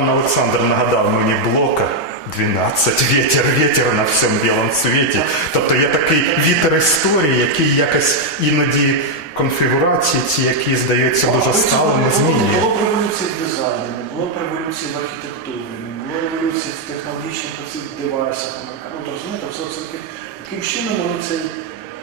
пан Олександр нагадав мені блока 12, вітер, вітер на всьому білому світі. Тобто є такий вітер історії, який якось іноді конфігурації, ці, які здаються дуже сталими, Не змінює. було б революції в дизайні, не було б революції в архітектурі, не було революції в технологічних оцих девайсах. Ну, розумієте, все-таки таким чином вони цей,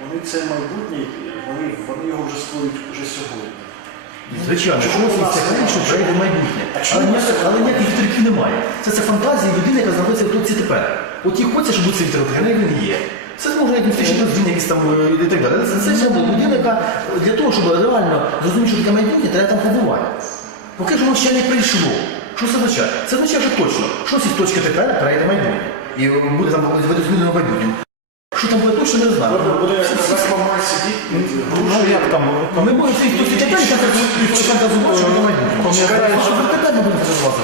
вони це майбутнє, вони, вони його вже створюють вже сьогодні. Звичайно, Чому у є нас цікаві, прийде майбутнє. Але ніяких, але немає? ніяких вітряків немає. Це це фантазія людини, яка знаходиться в тут тепер. От їй хочеться, щоб цей вітряк, а не він є. Це може як містичний розвін, якісь там е, і так далі. Це, це все людина, яка для того, щоб реально зрозуміти, що таке майбутнє, треба там побувати. Поки ж воно ще не прийшло. Що це означає? Це означає, що точно, що з точки тепер перейде майбутнє. І буде там видозмінено майбутнє. Що там буде точно, не знаю. Добре, буде як мама сидіти, Ну як там? Ми можемо всі тут тепер, що так як зубочок до Що ви питання будемо задавати?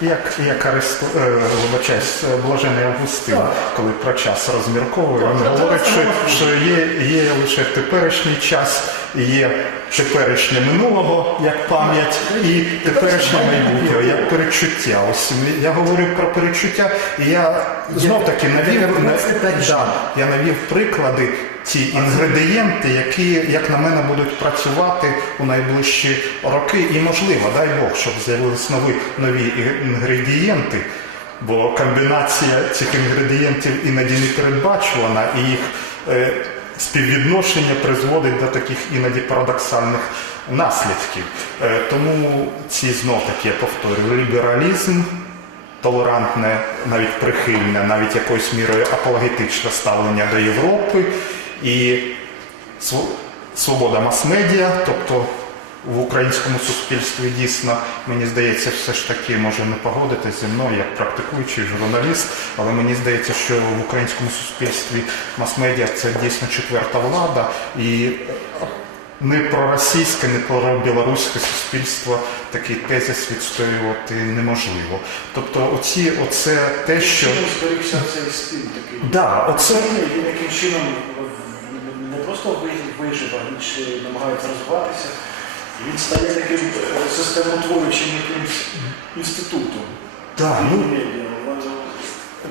Як, як Аристо, е, вибачаюсь, е, блажений Августин, коли про час розмірковує, він говорить, що, що є, є лише теперішній час, є теперішнє минулого як пам'ять, і теперішнє майбутнього як перечуття. Ось я говорю про перечуття, і я знов таки навів. Да, я навів приклади, ті інгредієнти, які, як на мене, будуть працювати у найближчі роки, і можливо, дай Бог, щоб з'явились нові, нові інгредієнти, бо комбінація цих інгредієнтів іноді не передбачувана, і їх е, співвідношення призводить до таких іноді парадоксальних наслідків. Е, тому ці знов таки я повторюю, лібералізм толерантне, навіть прихильне, навіть якоюсь мірою апологетичне ставлення до Європи і свобода мас-медіа, тобто в українському суспільстві дійсно, мені здається, все ж таки може не погодитися зі мною як практикуючий журналіст, але мені здається, що в українському суспільстві мас-медіа це дійсно четверта влада і не проросійське, не проросійське суспільство такий тезис відстоювати неможливо. Тобто, оці, оце те, що зберігся цей стиль такий? да, оце Він яким чином не просто ви- вижив, а він ще намагається розвиватися. Він стає таким е, системотворюючим якимсь інститутом. да, ну,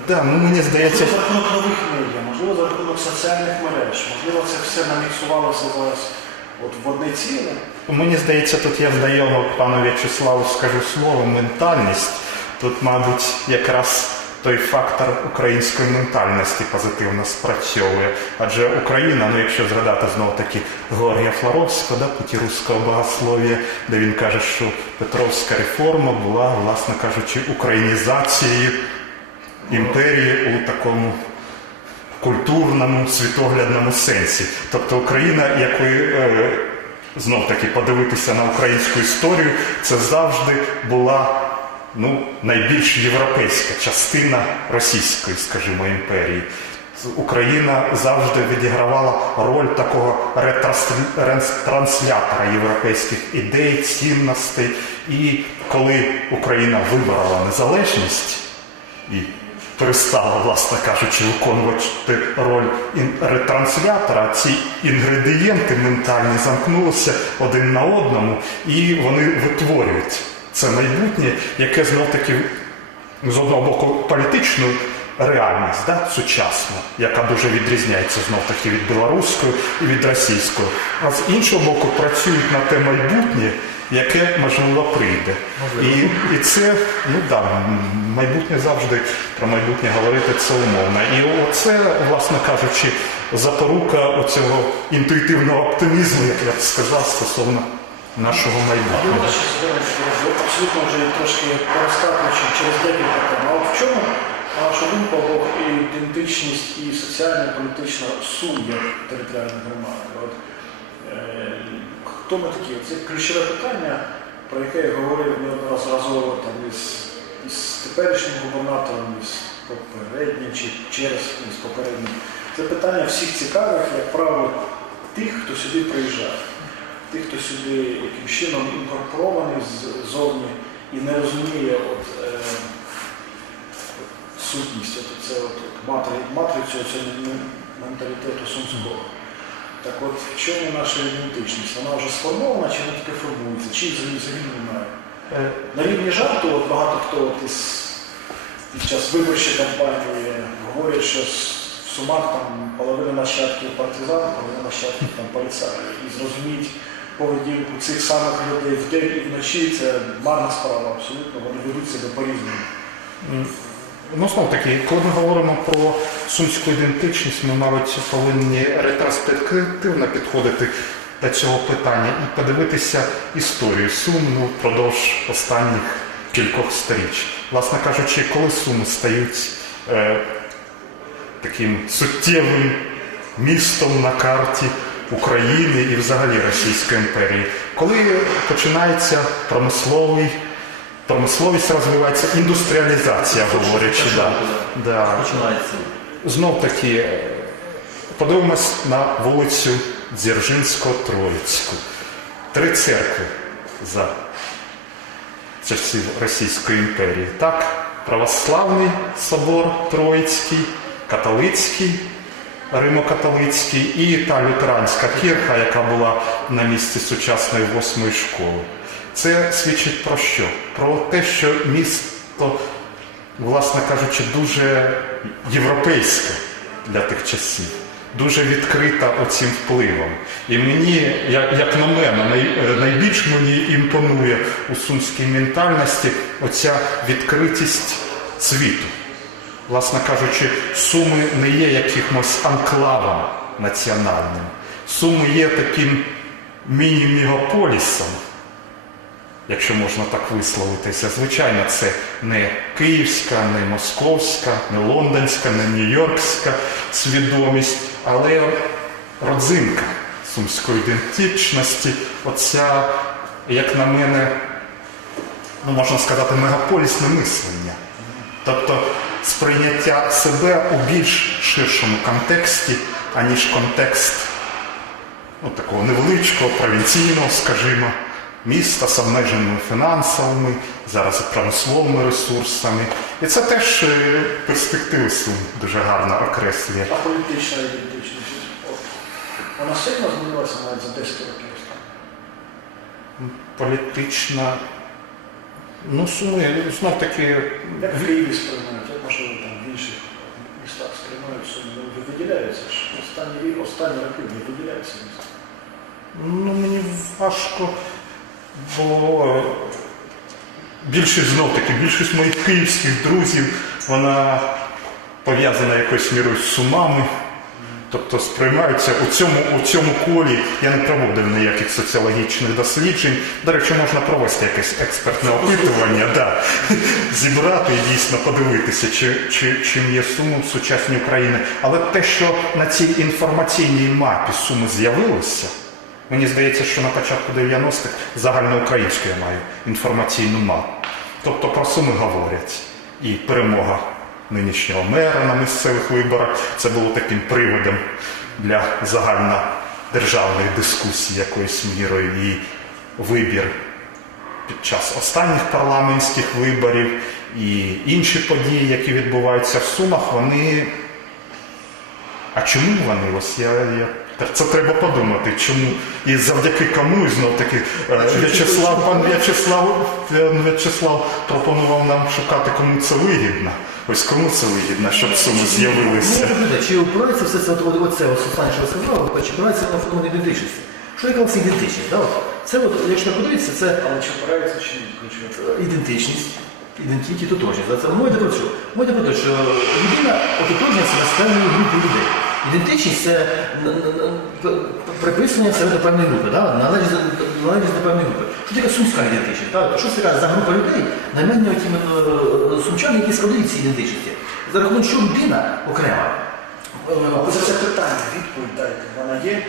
да, ну мені здається, за рахунок нових медіа, можливо, за рахунок соціальних мереж, можливо, це все наміксувалося зараз от в одне ціле. Мені здається, тут я знайомо пану В'ячеславу скажу слово ментальність. Тут, мабуть, якраз той фактор української ментальності позитивно спрацьовує. Адже Україна, ну якщо згадати знов таки Георгія Флоровського, да, путі руського богослов'я, де він каже, що Петровська реформа була, власне кажучи, українізацією імперії у такому культурному, світоглядному сенсі. Тобто Україна, як ви е, знов таки подивитися на українську історію, це завжди була ну, найбільш європейська частина російської, скажімо, імперії. Україна завжди відігравала роль такого ретранслятора європейських ідей, цінностей. І коли Україна виборола незалежність і перестала, власне кажучи, виконувати роль ретранслятора, ці інгредієнти ментальні замкнулися один на одному, і вони витворюють це майбутнє, яке знов таки з одного боку політичну реальність, да, сучасну, яка дуже відрізняється знов таки від білоруської і від російської, а з іншого боку працюють на те майбутнє, яке можливо прийде. І, і це, ну да, майбутнє завжди про майбутнє говорити це умовно. І оце, власне кажучи, запорука оцього інтуїтивного оптимізму, як я б сказав, стосовно нашого майбутнього. Абсолютно вже трошки перестакуючи через декілька тем. А от в чому, на вашу думку, ідентичність і соціальна, і політична сум'я територіальної громади? От, е, хто ми такі? Це ключове питання, про яке я говорив неодноразово там, із, із теперішнім губернатором, із попереднім чи через із попереднім. Це питання всіх цікавих, як правило, тих, хто сюди приїжджає тих, хто сюди яким чином інкорпорований ззовні і не розуміє от, е, сутність, от це от, матри, матрицю цього менталітету сумського. Так от, в чому наша ідентичність? Вона вже сформована чи вона тільки формується? Чи взагалі взагалі немає? Е, На рівні жарту от багато хто от із, під час виборчої кампанії говорять, що в Сумах там половина нащадків партизан, половина нащадків там поліцаїв. І зрозуміти поведінку цих самих людей вдень і вночі це марна справа абсолютно. Вони ведуть себе по-різному. Ну, знов таки, коли ми говоримо про сумську ідентичність, ми, мабуть, повинні ретроспективно підходити до цього питання і подивитися історію Сум ну, впродовж останніх кількох сторіч. Власне кажучи, коли Суми стають е, таким суттєвим містом на карті України і взагалі Російської імперії, коли починається промисловий Промисловість розвивається, індустріалізація, говорячи. Да. Да. Знов таки, подивимось на вулицю Дзержинського-Троїцьку. Три церкви за часів Російської імперії. Так, православний собор Троїцький, католицький, Римо-католицький і та лютеранська кірха, яка була на місці сучасної восьмої школи. Це свідчить про що? Про те, що місто власне кажучи, дуже європейська для тих часів, дуже відкрита оцим впливом. І мені, як, на мене, найбільш мені імпонує у сумській ментальності оця відкритість світу. Власне кажучи, суми не є якимось анклавом національним. Суми є таким міні-мегаполісом, якщо можна так висловитися. Звичайно, це не київська, не московська, не лондонська, не нью-йоркська свідомість, але родзинка сумської ідентичності, оця, як на мене, ну можна сказати, мегаполісне мислення. Тобто сприйняття себе у більш ширшому контексті, аніж контекст ну, такого невеличкого, провінційного, скажімо, міста з обмеженими фінансовими, зараз промисловими ресурсами. І це теж е, перспективи Сум дуже гарно окреслює. А політична ідентичність? Вона сильно змінилася навіть за 10 років. Політична. Ну, суми, знов таки, Як в Києві сприймають, як можливо там в інших містах сприймають суми, ну, виділяються ж. Останні, останні роки не виділяються міста. Ну, мені важко, бо е, більшість знов таки, більшість моїх київських друзів, вона пов'язана якоюсь мірою з сумами. Тобто сприймаються у цьому, у цьому колі, я не проводив ніяких соціологічних досліджень. До речі, можна провести якесь експертне опитування, да, зібрати і дійсно подивитися, чи, чи, чим є суми в сучасній Україні. Але те, що на цій інформаційній мапі суми з'явилося, Мені здається, що на початку 90-х загальноукраїнську я маю інформаційну мапу. Тобто про суми говорять. І перемога нинішнього мера на місцевих виборах. Це було таким приводом для загальнодержавної дискусії якоюсь мірою. І вибір під час останніх парламентських виборів і інші події, які відбуваються в Сумах, вони а чому вони? Ось я, я це треба подумати, чому і завдяки кому і знов таки е, В'ячеслав, пан В'ячеслав, пан В'ячеслав пропонував нам шукати, кому це вигідно. Ось кому це вигідно, щоб суми з'явилися. Ну, чи опирається все це, оце ось останнє, що ви сказали, чи опирається на форму ідентичності? Що яка власне ідентичність? Да? Це, от, якщо подивитися, це Але чи впирається, чи ні? Ключове. ідентичність, ідентичність, тотожність. Це мова йде про що? Мова йде про те, що людина ототожнюється з певною групою людей. Ідентичність це приписування себе до певної групи, да? належність, до- до певної групи. Що таке сумська ідентичність? Да? Що це така за група людей, наймення от е, сумчани, які складають ці ідентичності. За рахунок що людина окрема. е, А за це питання, відповідь дайте, вона є?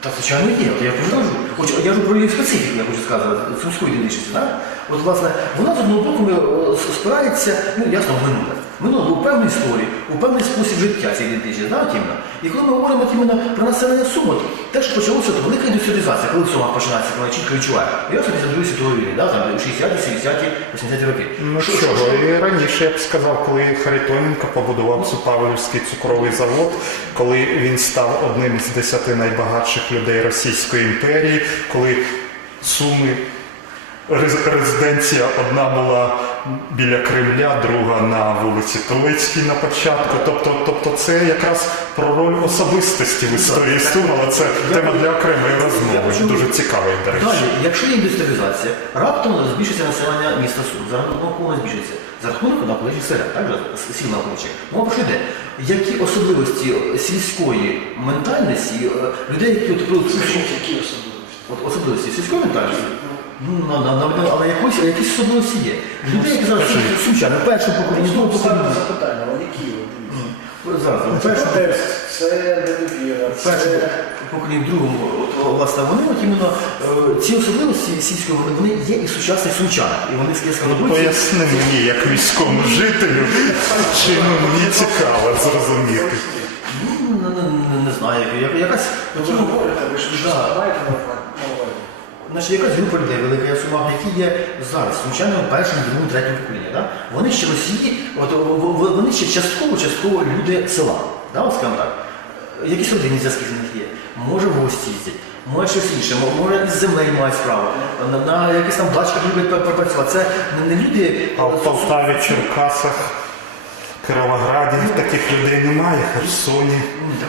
та звичайно є, от я кажу. От я ж про її специфіку, я хочу сказати, сумської ідентичності. Да? От, власне, вона з одного боку е, спирається, ну ясно, в минуле. Минуле у певну історію, у певний спосіб життя цієї ідентичності, да, от іменно. І коли ми говоримо іменно про населення Сумот, те, що почалося, то велика індустріалізація, коли в Сумах починається, коли чітко відчуває. Я собі за Другої світової війни, да, там 60-ті, 70-ті, 80-ті роки. Ну що, і раніше я б сказав, коли Харитоненко побудував цю Павлівський цукровий завод, коли він став одним з десяти найбагатших людей Російської імперії, коли суми рез- резиденція одна була біля Кремля, друга на вулиці Троїцькій на початку. Тобто, тобто це якраз про роль особистості в історії Сум, але це тема для окремої розмови. Дуже цікавий, до речі. Далі, якщо є індустріалізація, раптом збільшиться населення міста Сум. За рахунок кого збільшиться? За рахунок навколишніх селян, так же сіл навколишніх. Мова про що йде? Які особливості сільської ментальності е, людей, які от, особливості? от особливості сільської ментальності? Ну, на, на, на, але якось, якісь особливості є. Людей, які зараз сумчани, першому поколінні, другому Саме поколінні. запитання, але які дивіться? Зараз, Це першому протест, це недовіра, першому це другому, от, власне, вони от іменно е, ці особливості сільської вони, вони є і в сучасних сумчанах. І вони я скажу, Поясни мені, як військовому жителю, чим мені цікаво зрозуміти. Ну, не, не, не, не знаю, яка- якась, Ну, ви ну, говорите, ви ж да. знаєте? Значить, якась група людей велика я в які є зараз сумчанами першим, другим, третім покоління. Да? Вони ще Росії, от, вони ще частково, частково люди села. Да? От, скажімо так. Якісь родинні зв'язки з них є. Може в гості їздять, може щось інше, може із землею мають справу. На, на якісь там дачках люблять пр- пр- працювати. Це не люди. А в Полтаві, Черкасах, Кировограді таких людей немає, Херсоні.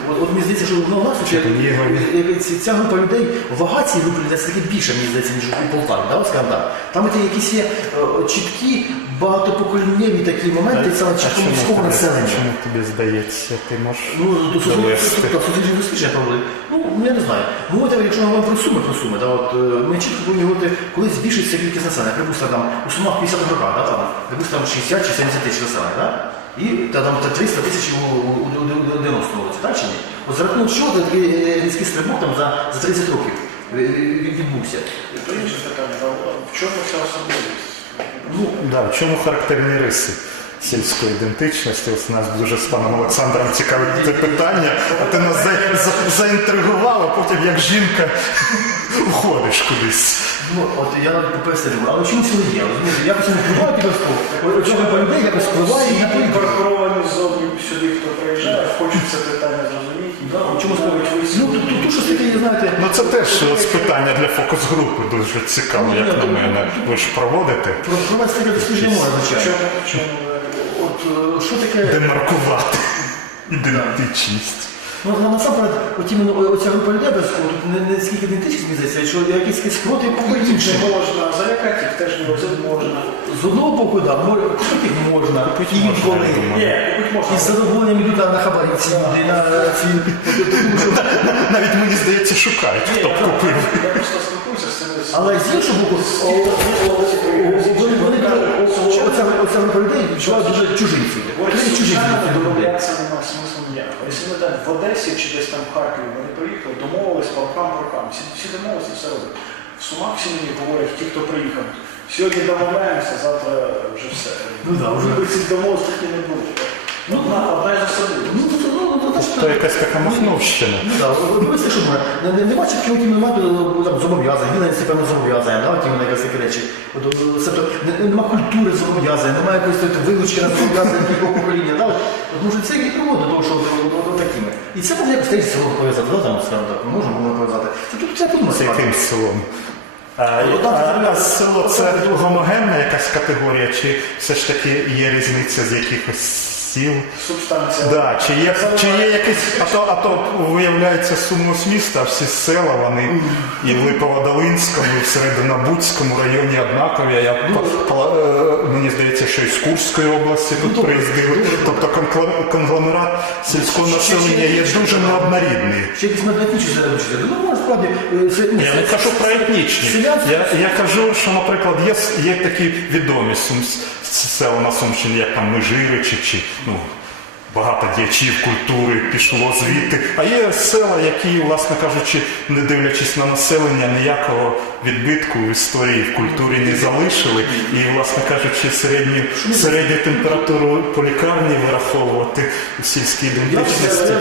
От, от мені здається, що ну, Чернігові. е, ці- ця група людей, вага цієї групи людей це таки більше, мені здається, ніж у Полтаві, да, скажімо так. Там от якісь є е, чіткі, багатопоколіннєві такі моменти, саме чітко міського населення. Чому тобі здається, ти можеш Ну, то довести? суспільні дослідження провели. Ну, я не знаю. Ну, от, якщо ми говоримо про суми, про суми, да, от, е, ми чітко повинні говорити, коли збільшується кількість населення. Припустимо, там, у сумах 50 роках, да, там, припустимо, 60 чи 70 тисяч населення, да? І та, там, та 300 тисяч у, у, у, у 90 році, так чи ні? От за рахунок чого такий е, різкий стрибок там, за, за 30 років е, е, відбувся? То інше питання, в чому ця особливість? Ну, Да, в чому характерні риси сільської ідентичності? Ось нас дуже з паном Олександром цікавить це питання, а ти нас за, за, заінтригував, а потім як жінка уходиш кудись. Ну, от я навіть попився, але чому це не є? Розумієте, якось не впливає чого Оцього людей якось впливає і на інкорпоровані ззовні сюди, хто приїжджає, хочуть це питання зрозуміти. Чому сказати? Ну, тут, тут щось таке, знаєте, Ну це теж питання для фокус-групи дуже цікаво, як на мене. Ви ж проводите про провести таке дослідження можна, звичайно. От е, що таке? демаркувати ідентичність. Ну, насамперед, от іменно оця група людей без тут не, не скільки ідентичність мені здається, що якісь якісь проти не інші. можна, залякати їх теж можна. З одного боку, да, може, купити їх можна, і можна, інколи. я думаю. Ні, купити можна. І з задоволенням йдуть на, на хабарі ці люди, на ці... Навіть мені здається, шукають, хто б купив. Я просто спілкуюся з цими. Але з іншого боку, о- о- о- о- вони, вони, оця, оця група людей відчувають дуже чужинці. Вони чужинці. Домовлятися немає смислу ніякого. Якщо ми так в Одесі чи десь там в Харкові вони приїхали, домовились по рукам по рукам. Всі, всі домовилися, все робить. В Сумах всі мені говорять, ті, хто приїхав. Сьогодні домовляємося, завтра вже все. Ну да, вже. Цих домовленостей не було. Одна, одна із особливостей. Ну, ну, ну, То якась така махновщина. Ну, дивися, що нема чіткого немає зобов'язань, віленці, певно, зобов'язання, да, ті якісь такі речі. От, от, Тобто, нема культури зобов'язань, немає якоїсь от, вилучки на зобов'язання якого покоління. От, от, може, це і приводить до того, що такими. І це можна якось теж село пов'язати, там, скажімо так, можна було пов'язати. Це тут З подумати. яким селом? А село це гомогенна якась категорія, чи все ж таки є різниця з якихось сіл? Субстанція. Да, чи є, чи є якийсь, а то, а то виявляється сумус міста, а всі села вони і в Липово-Долинському, і в Серединобудському районі однакові. Я, по- по- е, мені здається, що із Курської області тут приїздили. Тобто конгломерат сільського населення є дуже неоднорідний. Ще якісь надетнічі середовища. Ну, може, справді, е, ні, Я не кажу про етнічні. Я, я кажу, що, наприклад, є, є такі відомі сум, с- села на Сумщині, як там Межиричі, чи ну, багато діячів культури пішло звідти. А є села, які, власне кажучи, не дивлячись на населення, ніякого відбитку в історії в культурі не залишили. І, власне кажучи, середню, середню температуру по лікарні вираховувати у сільській ідентичності.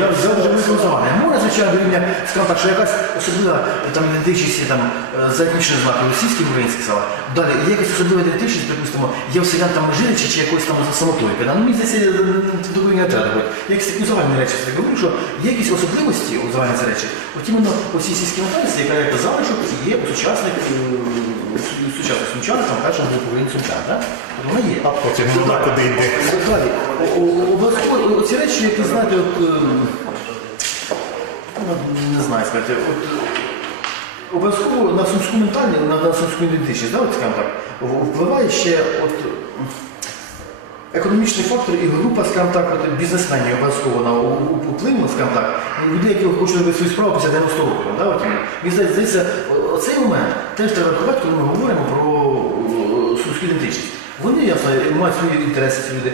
я вже визнав завдання. Може, звичайно, рівня, скажімо так, що якась особлива там ідентичність там е, за етнічним знаком російські українські села. Далі є якась особлива ідентичність, припустимо, є у селян там межиричі чи якось там самотойка. Ну, мені здається, не треба. робити. Якісь речі я говорю, що є якісь особливості у загальні речі. От іменно у цій сільській ментальності, яка як залишок, є у сучасних сучасних сумчан, там перша була Україн сумчан, так? Вона є. А потім вона куди йде. Обов'язково ці речі, які знаєте, от, ем, ну, не знаю сказати, от, обов'язково на сумську ментальність, на, на сумську ідентичність, да, от, скажімо так, впливає ще от, економічний фактор і група, скажімо так, бізнесменів обов'язково на вплинула, скажімо так, людей, які хочуть робити свою справу після 90 років. Да, от, здається, здається, оцей момент теж треба рахувати, коли ми говоримо про суспільну ідентичність. Вони ясно мають свої інтереси, свої люди.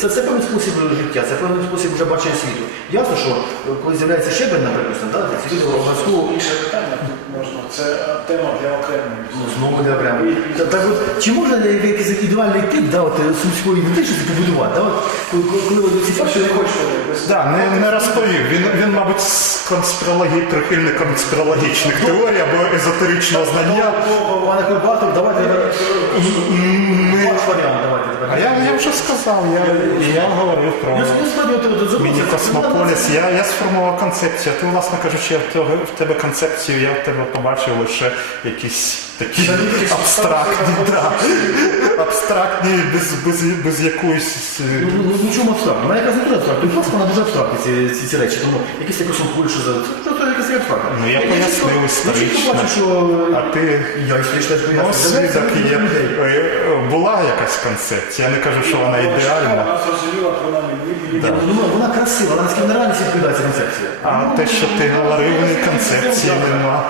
Це, це певний спосіб життя, це певний спосіб вже бачення світу. Ясно, що е, коли з'являється щебень, наприклад, да, ці люди обов'язково Інше питання можна. Це тема для окремої. Ну, знову для окремо. Та- Так от, чи можна якийсь ідеальний тип да, от, е, сумської ідентичності побудувати? Да, от, коли, коли, ці факти не хочете? Да, не, не розповів. Він, він, мабуть, з конспірології, прихильник конспірологічних теорій або езотеричного знання. Пане Курбатов, давайте ваш варіант, давайте. А я, я вже сказав, я, я говорив про Я от, міні-космополіс. Я, я сформував концепцію. А ти, власне кажучи, я в тебе, в тебе концепцію, я в тебе побачив лише якісь такі абстрактні, да, абстрактні, без, без, без якоїсь. е, Ну, ну, нічому абстрактно. Вона якраз не дуже абстрактна. Просто вона дуже абстрактна, ці, ці, ці речі. Тому якийсь такий Польща за це просто якась. Ну, я пояснив історично. А ти я історично Ну, пояснюю. свідок є. Е, е, Була якась концепція. Я не кажу, що вона ідеальна. Вона зрозуміла, Ну, вона красива, вона реальність відповідає концепція. А те, що ти говорив, ні концепції нема.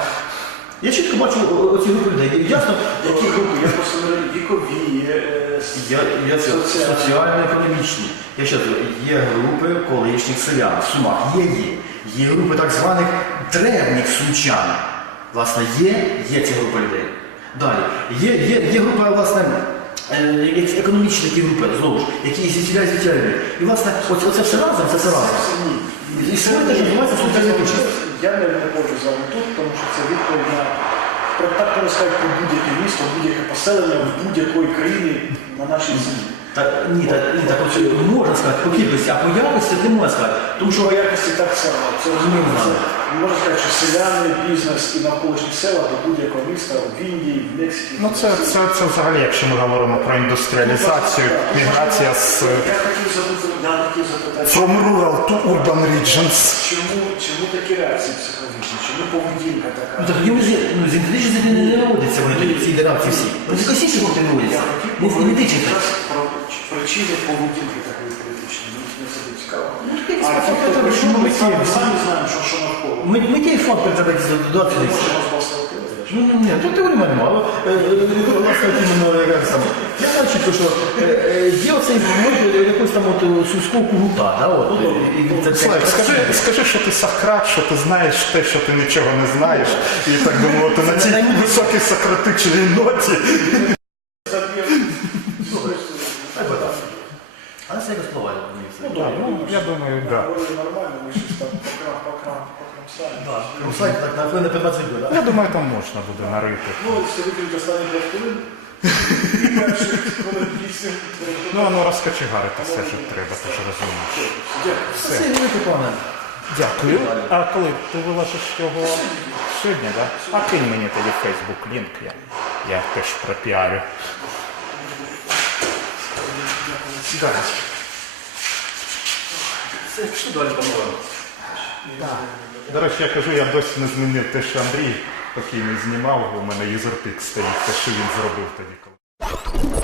Я чітко бачу оці групи людей. Ясно, Які групи? Я просто не вікові, е, Я, я соціально-економічні. Я ще є групи колишніх селян в Сумах, є є. Є групи так званих древніх сумчан. Власне, є, є ці групи людей. Далі. Є, є, є група, власне, е, економічні такі групи, знову ж, які звідтіля звідтіля. І, власне, оце, оце все разом, це все разом. Ні. І сьогодні теж відбувається соціально-економічність. Я не можу з вами тут, тому що це відповідь на про так можна сказати про будь-яке місто, будь-яке поселення в будь-якої країні на нашій землі. Та, ні, та, ні, так от можна сказати по кількості, а по якості ти можна сказати. Тому що По якості так само. Це розуміємо. Ну, можна сказати, що селяни, бізнес і навколишні села до будь-якого міста в Індії, в Мексиці. Ну це, це, це взагалі, якщо ми говоримо про індустріалізацію, міграція з Я хотів запитати, я хотів запитати, from rural to urban regions. чому, чому такі реакції психологічні? Чому поведінка така? Ну, так вони з- ну, з ідентичності не, виводяться вони тоді, ці реакції всі. Вони з косіші не Я хотів Не з поговорити ідентичних. якраз про причини поведінки такої політичної. Мені це цікаво. А ті, хто прийшов, ми самі самі знаємо, що, що навколо. Ми, ми фактори треба якісь додати. Ми можемо з. Ну, ні, ні, тут теорії мене мало. Е, е. Я знаю чітко, що е, е, є оцей момент там от сільського кугута, да, от. е, і- і це- це- Слайк, скажи, скажи, що ти Сократ, що ти знаєш те, що ти нічого не знаєш, і так би мовити, на цій високій сократичній ноті. Треба так. Але це якось впливає на мені все. Ну, добре, Ну, я думаю, да. да. Говорили нормально, ми щось там покрам, покрам, покрамсаємо. Ну, сайт так на хвилин на 15 буде. Я думаю, там можна буде нарити. Ну, це виключить останні 5 хвилин. І перших хвилин 8. Ну, воно розкачегарити все, що треба, ти ж розумієш. Це пане. Дякую. А коли ти виложиш його сьогодні, так? А кинь мені тоді Фейсбук лінк, я, я теж пропіарю. Да. Що далі панове? До речі, я кажу, я досі не змінив те, що Андрій покійний знімав, у мене юзерпік стоїть, те, що він зробив тоді.